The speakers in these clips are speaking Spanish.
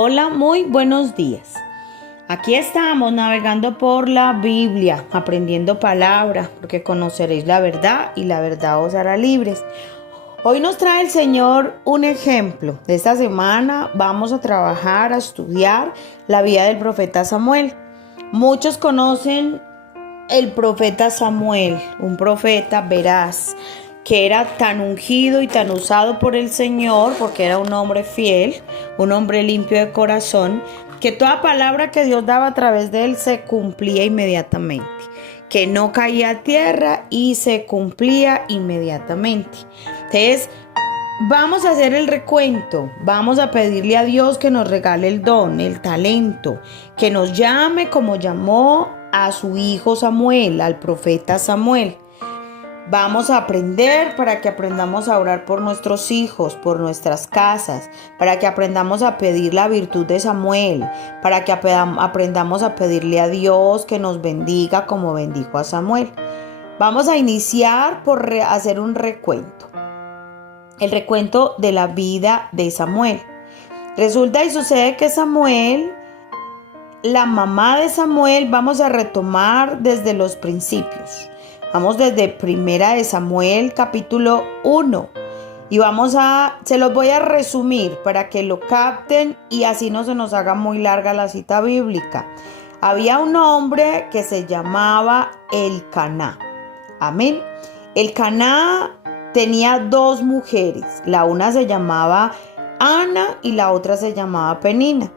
Hola, muy buenos días. Aquí estamos navegando por la Biblia, aprendiendo palabras, porque conoceréis la verdad y la verdad os hará libres. Hoy nos trae el Señor un ejemplo. De esta semana vamos a trabajar, a estudiar la vida del profeta Samuel. Muchos conocen el profeta Samuel, un profeta veraz, que era tan ungido y tan usado por el Señor, porque era un hombre fiel, un hombre limpio de corazón, que toda palabra que Dios daba a través de él se cumplía inmediatamente, que no caía a tierra y se cumplía inmediatamente. Entonces, vamos a hacer el recuento, vamos a pedirle a Dios que nos regale el don, el talento, que nos llame como llamó a su hijo Samuel, al profeta Samuel. Vamos a aprender para que aprendamos a orar por nuestros hijos, por nuestras casas, para que aprendamos a pedir la virtud de Samuel, para que aprendamos a pedirle a Dios que nos bendiga como bendijo a Samuel. Vamos a iniciar por hacer un recuento. El recuento de la vida de Samuel. Resulta y sucede que Samuel, la mamá de Samuel, vamos a retomar desde los principios. Vamos desde Primera de Samuel, capítulo 1. Y se los voy a resumir para que lo capten y así no se nos haga muy larga la cita bíblica. Había un hombre que se llamaba Elcaná. Amén. Elcaná tenía dos mujeres. La una se llamaba Ana y la otra se llamaba Penina.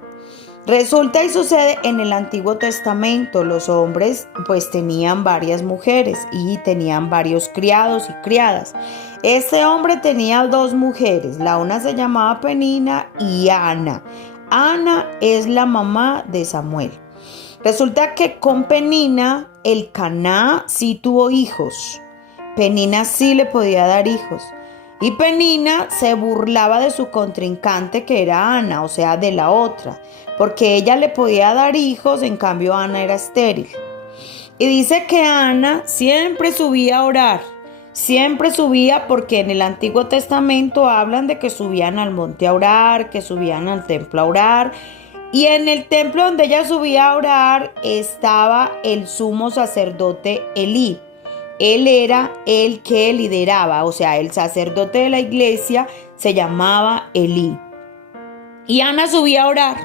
Resulta y sucede en el Antiguo Testamento, los hombres pues tenían varias mujeres y tenían varios criados y criadas. Este hombre tenía dos mujeres, la una se llamaba Penina y Ana. Ana es la mamá de Samuel. Resulta que con Penina, Elcaná sí tuvo hijos. Penina sí le podía dar hijos. Y Penina se burlaba de su contrincante que era Ana, o sea, de la otra, porque ella le podía dar hijos, en cambio Ana era estéril. Y dice que Ana siempre subía a orar, siempre subía porque en el Antiguo Testamento hablan de que subían al monte a orar, que subían al templo a orar. Y en el templo donde ella subía a orar estaba el sumo sacerdote Elí. Él era el que lideraba, o sea, el sacerdote de la iglesia se llamaba Elí. Y Ana subía a orar,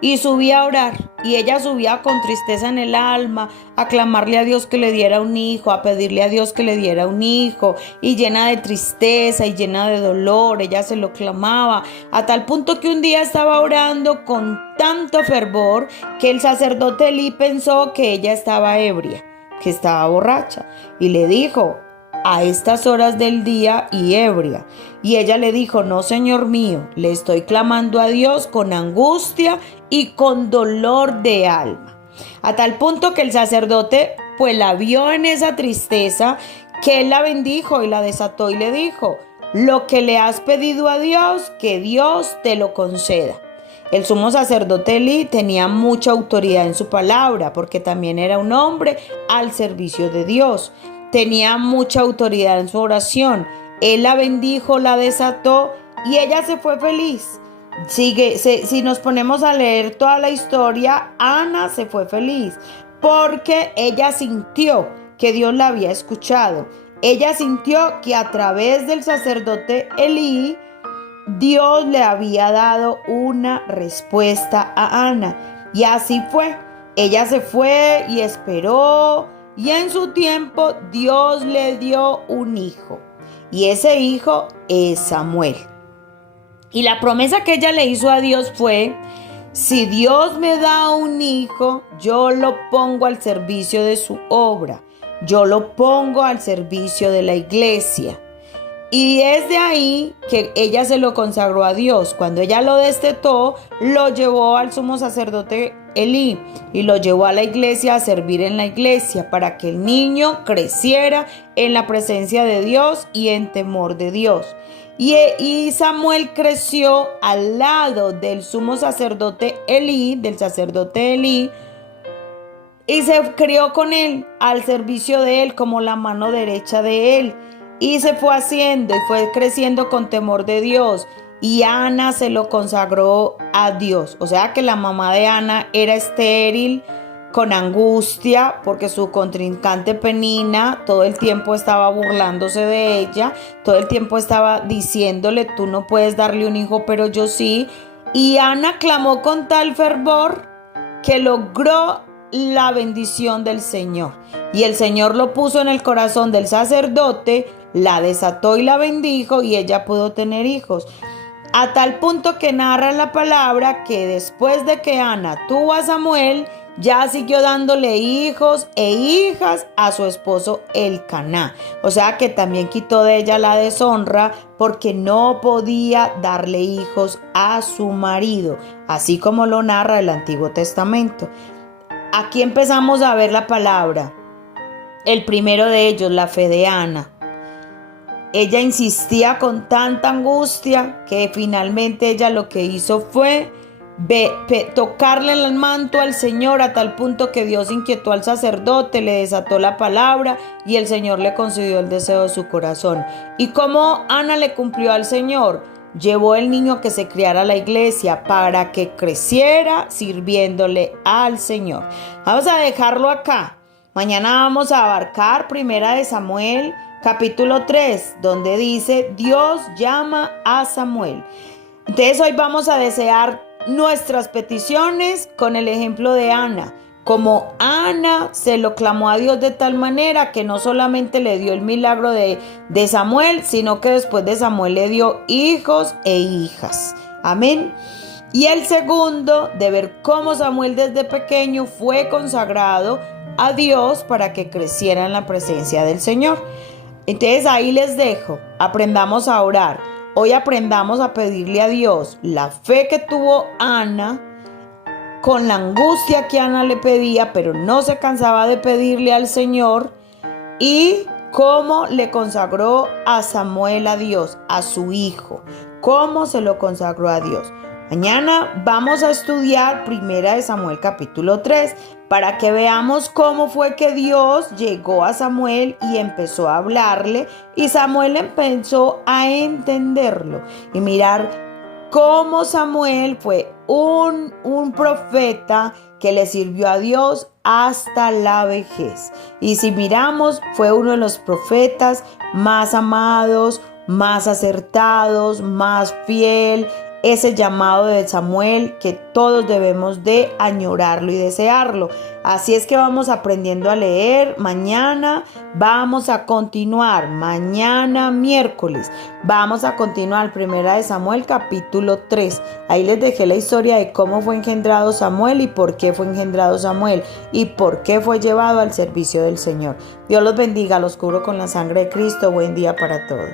y subía a orar, y ella subía con tristeza en el alma, a clamarle a Dios que le diera un hijo, a pedirle a Dios que le diera un hijo, y llena de tristeza y llena de dolor, ella se lo clamaba, a tal punto que un día estaba orando con tanto fervor que el sacerdote Elí pensó que ella estaba ebria, que estaba borracha, y le dijo: a estas horas del día y ebria. Y ella le dijo: no, Señor mío, le estoy clamando a Dios con angustia y con dolor de alma. A tal punto que el sacerdote pues la vio en esa tristeza, que él la bendijo y la desató y le dijo: lo que le has pedido a Dios, que Dios te lo conceda. El sumo sacerdote Elí tenía mucha autoridad en su palabra, porque también era un hombre al servicio de Dios. Tenía mucha autoridad en su oración. Él la bendijo, la desató y ella se fue feliz. Si nos ponemos a leer toda la historia, Ana se fue feliz porque ella sintió que Dios la había escuchado. Ella sintió que a través del sacerdote Elí, Dios le había dado una respuesta a Ana. Y así fue. Ella se fue y esperó. Y en su tiempo Dios le dio un hijo. Y ese hijo es Samuel. Y la promesa que ella le hizo a Dios fue: si Dios me da un hijo, yo lo pongo al servicio de su obra. Yo lo pongo al servicio de la iglesia. Y es de ahí que ella se lo consagró a Dios. Cuando ella lo destetó, lo llevó al sumo sacerdote Elí y lo llevó a la iglesia a servir en la iglesia para que el niño creciera en la presencia de Dios y en temor de Dios. Y Samuel creció al lado del sumo sacerdote Elí, y se crió con él, al servicio de él, como la mano derecha de él. Y se fue haciendo y fue creciendo con temor de Dios. y Ana se lo consagró a Dios. O sea que la mamá de Ana era estéril, con angustia, porque su contrincante Penina todo el tiempo estaba burlándose de ella, todo el tiempo estaba diciéndole: tú no puedes darle un hijo, pero yo sí. Y Ana clamó con tal fervor que logró la bendición del Señor. Y el Señor lo puso en el corazón del sacerdote, la desató y la bendijo, y ella pudo tener hijos. A tal punto que narra la palabra que después de que Ana tuvo a Samuel, ya siguió dándole hijos e hijas a su esposo Elcaná. O sea que también quitó de ella la deshonra, porque no podía darle hijos a su marido, así como lo narra el Antiguo Testamento. Aquí empezamos a ver la palabra. El primero de ellos, la fe de Ana. Ella insistía con tanta angustia que finalmente ella lo que hizo fue tocarle el manto al Señor, a tal punto que Dios inquietó al sacerdote, le desató la palabra y el Señor le concedió el deseo de su corazón. ¿Y cómo Ana le cumplió al Señor? Llevó el niño a que se criara a la iglesia para que creciera sirviéndole al Señor. Vamos a dejarlo acá. Mañana vamos a abarcar 1 Samuel capítulo 3, donde dice: Dios llama a Samuel. Entonces hoy vamos a desear nuestras peticiones con el ejemplo de Ana. Como Ana se lo clamó a Dios de tal manera que no solamente le dio el milagro de Samuel, sino que después de Samuel le dio hijos e hijas. Amén. Y el segundo, de ver cómo Samuel desde pequeño fue consagrado a Dios para que creciera en la presencia del Señor. Entonces ahí les dejo, aprendamos a orar. Hoy aprendamos a pedirle a Dios la fe que tuvo Ana, con la angustia que Ana le pedía, pero no se cansaba de pedirle al Señor, y cómo le consagró a Samuel a Dios, a su hijo, cómo se lo consagró a Dios. Mañana vamos a estudiar 1 Samuel capítulo 3 para que veamos cómo fue que Dios llegó a Samuel y empezó a hablarle, y Samuel empezó a entenderlo y mirar cómo Samuel fue un profeta que le sirvió a Dios hasta la vejez. Y si miramos, fue uno de los profetas más amados, más acertados, más fiel. Ese llamado de Samuel que todos debemos de añorarlo y desearlo. Así es que vamos aprendiendo a leer. Mañana vamos a continuar. Mañana miércoles vamos a continuar 1 Samuel capítulo 3. Ahí les dejé la historia de cómo fue engendrado Samuel y por qué fue engendrado Samuel y por qué fue llevado al servicio del Señor. Dios los bendiga, los cubro con la sangre de Cristo. Buen día para todos.